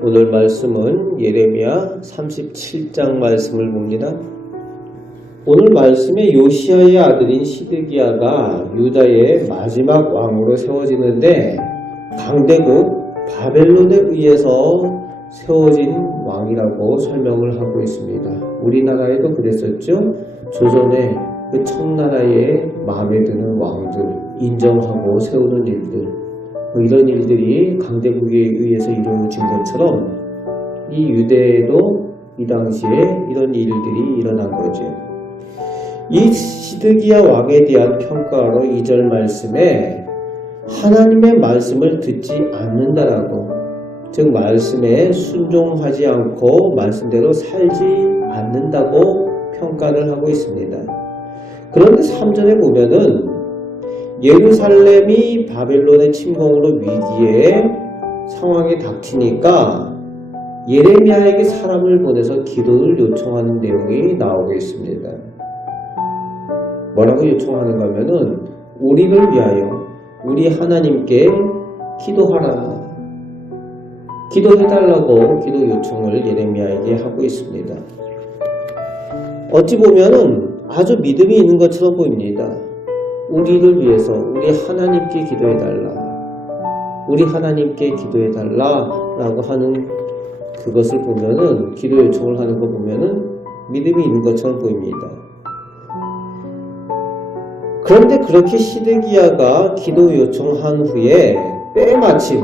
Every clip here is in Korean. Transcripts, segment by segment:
오늘 말씀은 예레미야 37장 말씀을 봅니다. 오늘 말씀에 요시야의 아들인 시드기야가 유다의 마지막 왕으로 세워지는데 강대국 바벨론에 의해서 세워진 왕이라고 설명을 하고 있습니다. 우리나라에도 그랬었죠. 조선의 그 청나라의 마음에 드는 왕들 인정하고 세우는 일들, 이런 일들이 강대국에 의해서 이루어진 것처럼 이 유대에도 이 당시에 이런 일들이 일어난 거죠. 이 시드기야 왕에 대한 평가로 2절 말씀에 하나님의 말씀을 듣지 않는다라고, 즉 말씀에 순종하지 않고 말씀대로 살지 않는다고 평가를 하고 있습니다. 그런데 3절에 보면은 예루살렘이 바벨론의 침공으로 위기에 상황에 닥치니까 예레미야에게 사람을 보내서 기도를 요청하는 내용이 나오고 있습니다. 뭐라고 요청하는가 하면은 우리를 위하여 우리 하나님께 기도하라, 기도해달라고 기도 요청을 예레미야에게 하고 있습니다. 어찌 보면은 아주 믿음이 있는 것처럼 보입니다. 우리를 위해서 우리 하나님께 기도해달라, 우리 하나님께 기도해달라 라고 하는 그것을 보면은, 기도 요청을 하는 거 보면은 믿음이 있는 것처럼 보입니다. 그런데 그렇게 시드기야가 기도 요청한 후에 때마침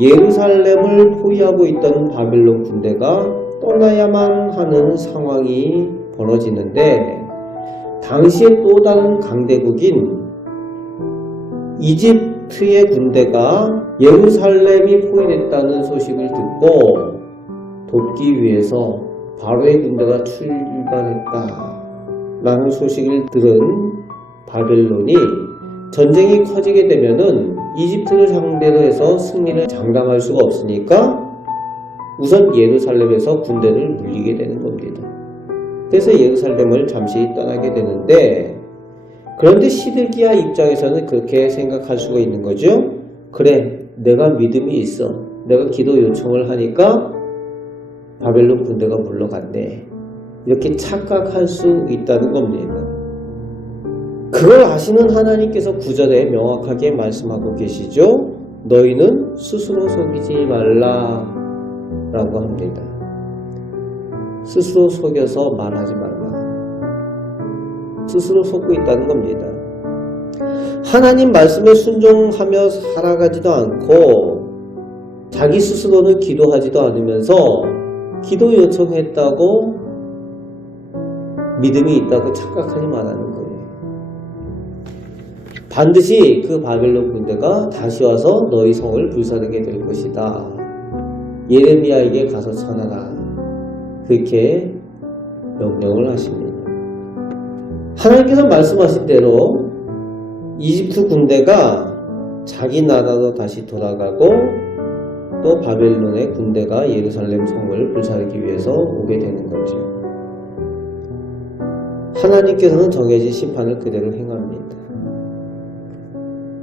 예루살렘을 포위하고 있던 바벨론 군대가 떠나야만 하는 상황이 벌어지는데, 당시에 또 다른 강대국인 이집트의 군대가 예루살렘이 포위됐다는 소식을 듣고 돕기 위해서 바로의 군대가 출발했다 라는 소식을 들은 바벨론이 전쟁이 커지게 되면은 이집트를 상대로 해서 승리를 장담할 수가 없으니까 우선 예루살렘에서 군대를 물리게 되는 겁니다. 그래서 예루살렘을 잠시 떠나게 되는데, 그런데 시드기야 입장에서는 그렇게 생각할 수가 있는 거죠. 그래, 내가 믿음이 있어, 내가 기도 요청을 하니까 바벨론 군대가 물러갔네, 이렇게 착각할 수 있다는 겁니다. 그걸 아시는 하나님께서 9절에 명확하게 말씀하고 계시죠. 너희는 스스로 속이지 말라 라고 합니다. 스스로 속여서 말하지 말라. 스스로 속고 있다는 겁니다. 하나님 말씀에 순종하며 살아가지도 않고 자기 스스로는 기도하지도 않으면서 기도 요청했다고 믿음이 있다고 착각하지 말라는 거예요. 반드시 그 바벨론 군대가 다시 와서 너희 성을 불사르게 될 것이다. 예레미야에게 가서 전하라. 그렇게 명령을 하십니다. 하나님께서 말씀하신 대로 이집트 군대가 자기 나라로 다시 돌아가고 또 바벨론의 군대가 예루살렘 성을 불사르기 위해서 오게 되는 거죠. 하나님께서는 정해진 심판을 그대로 행합니다.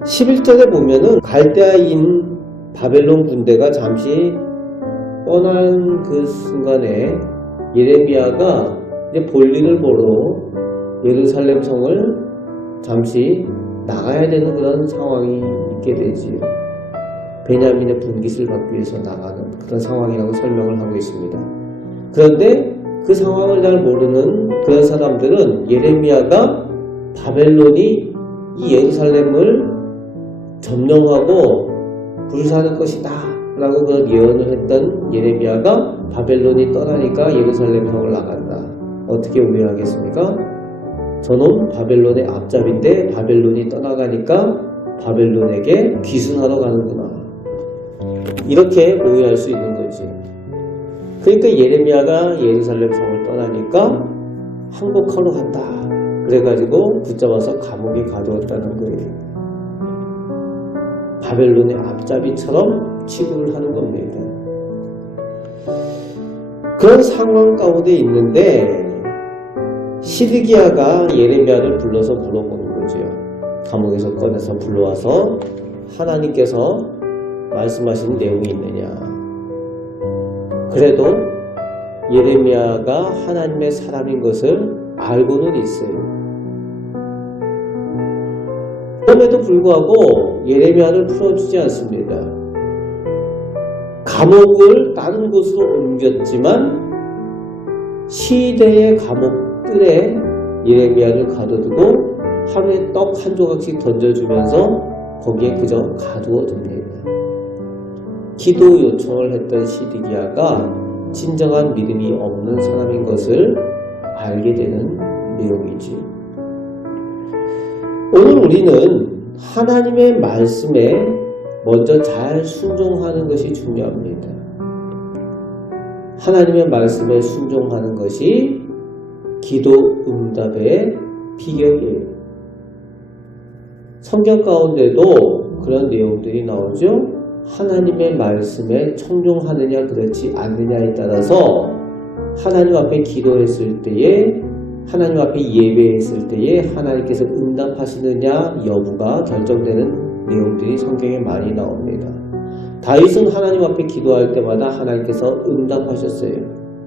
11절에 보면은 갈대아인 바벨론 군대가 잠시 떠난 그 순간에 예레미야가 이제 볼일을 보러 예루살렘 성을 잠시 나가야 되는 그런 상황이 있게 되지요. 베냐민의 분깃을 받기 위해서 나가는 그런 상황이라고 설명을 하고 있습니다. 그런데 그 상황을 잘 모르는 그런 사람들은 예레미야가 바벨론이 이 예루살렘을 점령하고 불사를 것이다 라고 그런 예언을 했던 예레미야가 바벨론이 떠나니까 예루살렘 성을 나간다. 어떻게 오해하겠습니까? 저놈 바벨론의 앞잡인데 바벨론이 떠나가니까 바벨론에게 귀순하러 가는구나, 이렇게 오해할 수 있는 거지. 그러니까 예레미야가 예루살렘 성을 떠나니까 항복하러 간다 그래가지고 붙잡아서 감옥에 가두었다는 거예요. 바벨론의 앞잡이처럼 취급을 하는 겁니다. 그런 상황 가운데 있는데 시드기야가 예레미야를 불러서 물어보는 거죠. 감옥에서 꺼내서 불러와서 하나님께서 말씀하신 내용이 있느냐. 그래도 예레미야가 하나님의 사람인 것을 알고는 있어요. 그럼에도 불구하고 예레미야를 풀어주지 않습니다. 감옥을 다른 곳으로 옮겼지만 시대의 감옥들에 예레미야를 가둬두고 하루에 떡 한 조각씩 던져주면서 거기에 그저 가두어둡니다. 기도 요청을 했던 시드기야가 진정한 믿음이 없는 사람인 것을 알게 되는 내용이지요. 오늘 우리는 하나님의 말씀에 먼저 잘 순종하는 것이 중요합니다. 하나님의 말씀에 순종하는 것이 기도 응답의 비결이에요. 성경 가운데도 그런 내용들이 나오죠. 하나님의 말씀에 청종하느냐 그렇지 않느냐에 따라서 하나님 앞에 기도했을 때에, 하나님 앞에 예배했을 때에 하나님께서 응답하시느냐 여부가 결정되는 내용들이 성경에 많이 나옵니다. 다윗은 하나님 앞에 기도할 때마다 하나님께서 응답하셨어요.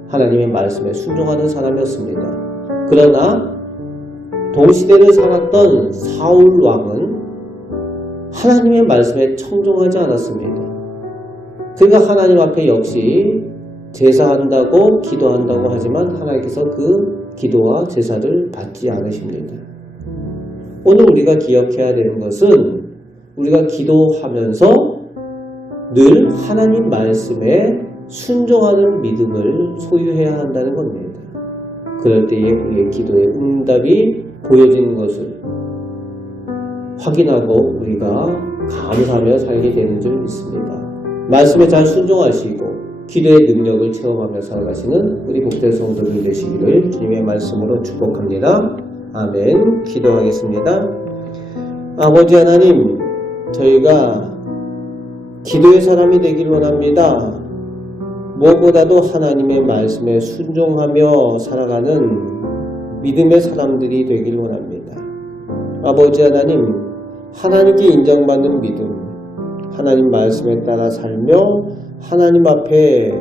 하나님의 말씀에 순종하는 사람이었습니다. 그러나 동시대를 살았던 사울 왕은 하나님의 말씀에 청종하지 않았습니다. 그가 하나님 앞에 역시 제사한다고 기도한다고 하지만 하나님께서 그 기도와 제사를 받지 않으십니다. 오늘 우리가 기억해야 되는 것은 우리가 기도하면서 늘 하나님 말씀에 순종하는 믿음을 소유해야 한다는 겁니다. 그럴 때에 우리의 기도의 응답이 보여지는 것을 확인하고 우리가 감사하며 살게 되는 줄 믿습니다. 말씀에 잘 순종하시고 기도의 능력을 체험하며 살아가시는 우리 복된 성도들 되시기를 주님의 말씀으로 축복합니다. 아멘. 기도하겠습니다. 아버지 하나님, 저희가 기도의 사람이 되길 원합니다. 무엇보다도 하나님의 말씀에 순종하며 살아가는 믿음의 사람들이 되길 원합니다. 아버지 하나님, 하나님께 인정받는 믿음, 하나님 말씀에 따라 살며 하나님 앞에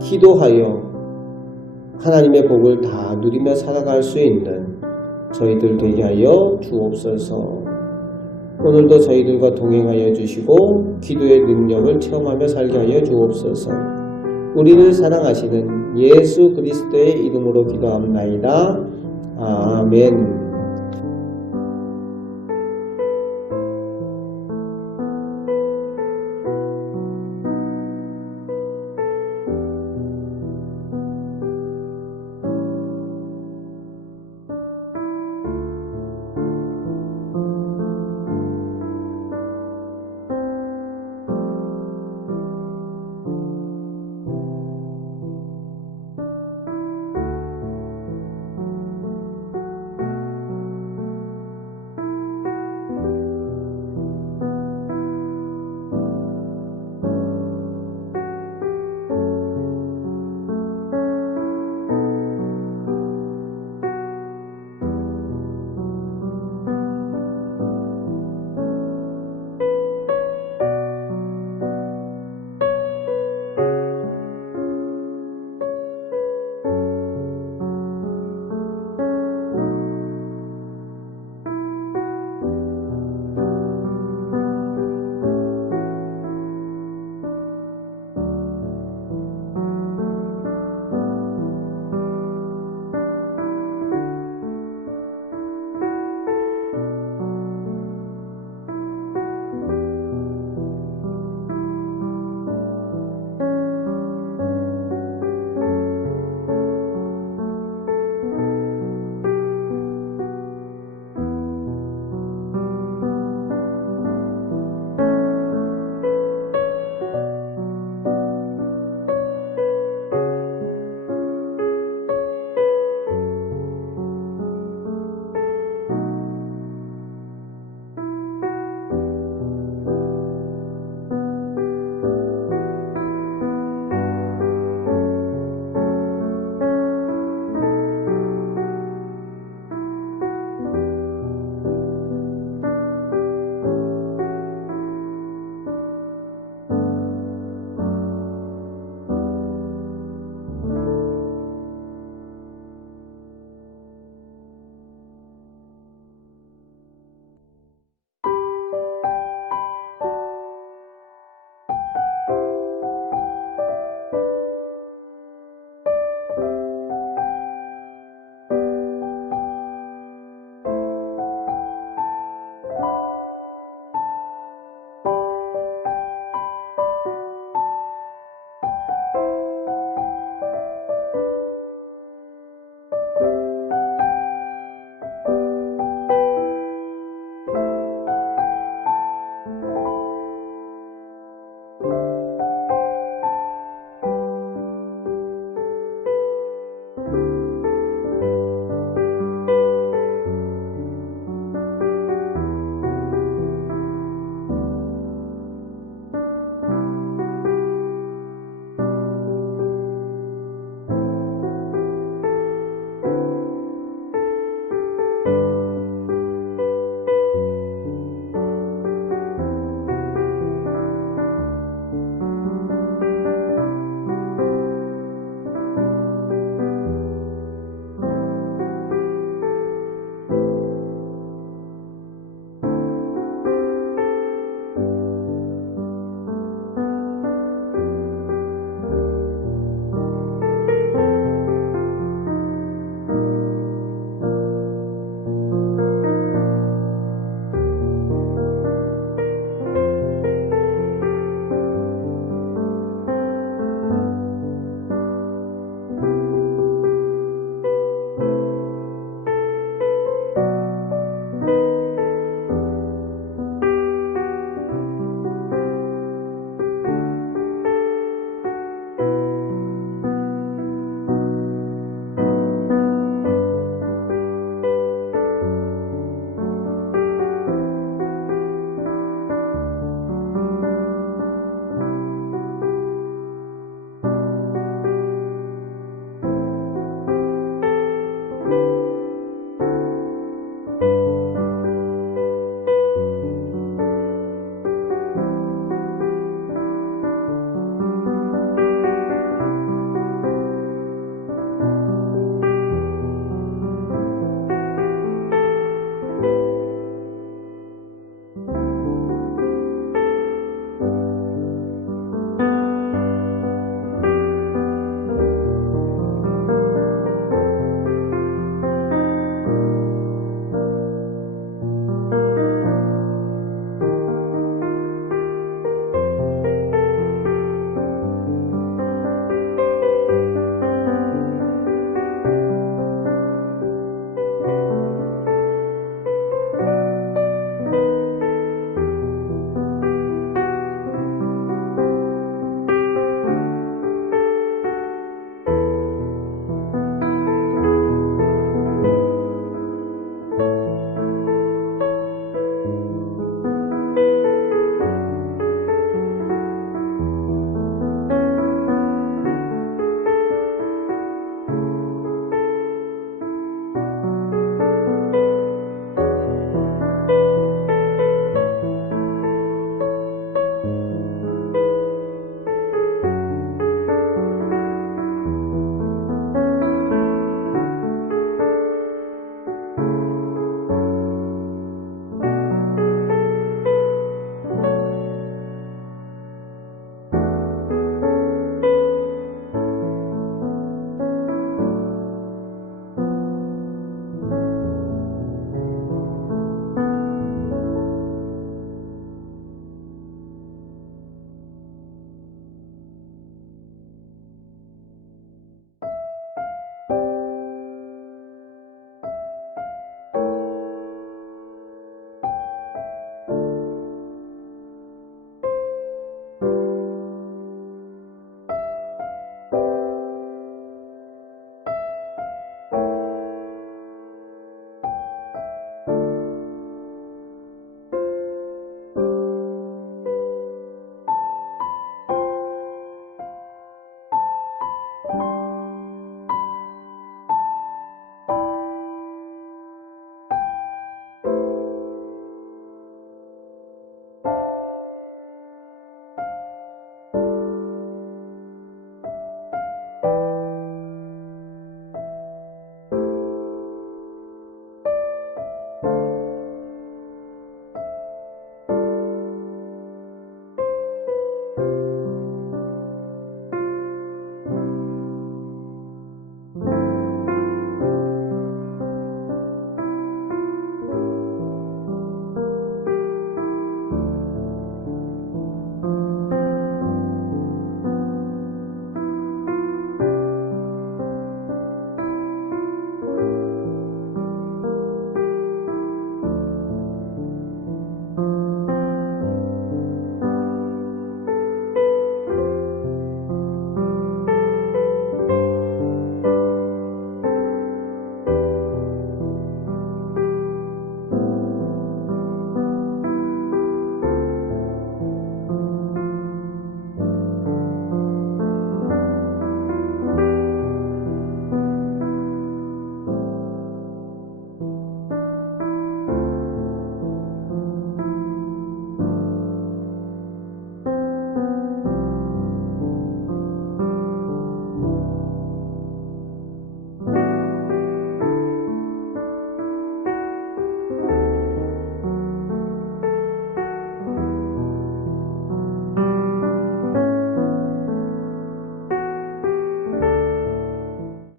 기도하여 하나님의 복을 다 누리며 살아갈 수 있는 저희들 되게 하여 주옵소서. 오늘도 저희들과 동행하여 주시고 기도의 능력을 체험하며 살게 하여 주옵소서. 우리를 사랑하시는 예수 그리스도의 이름으로 기도합나이다. 아멘.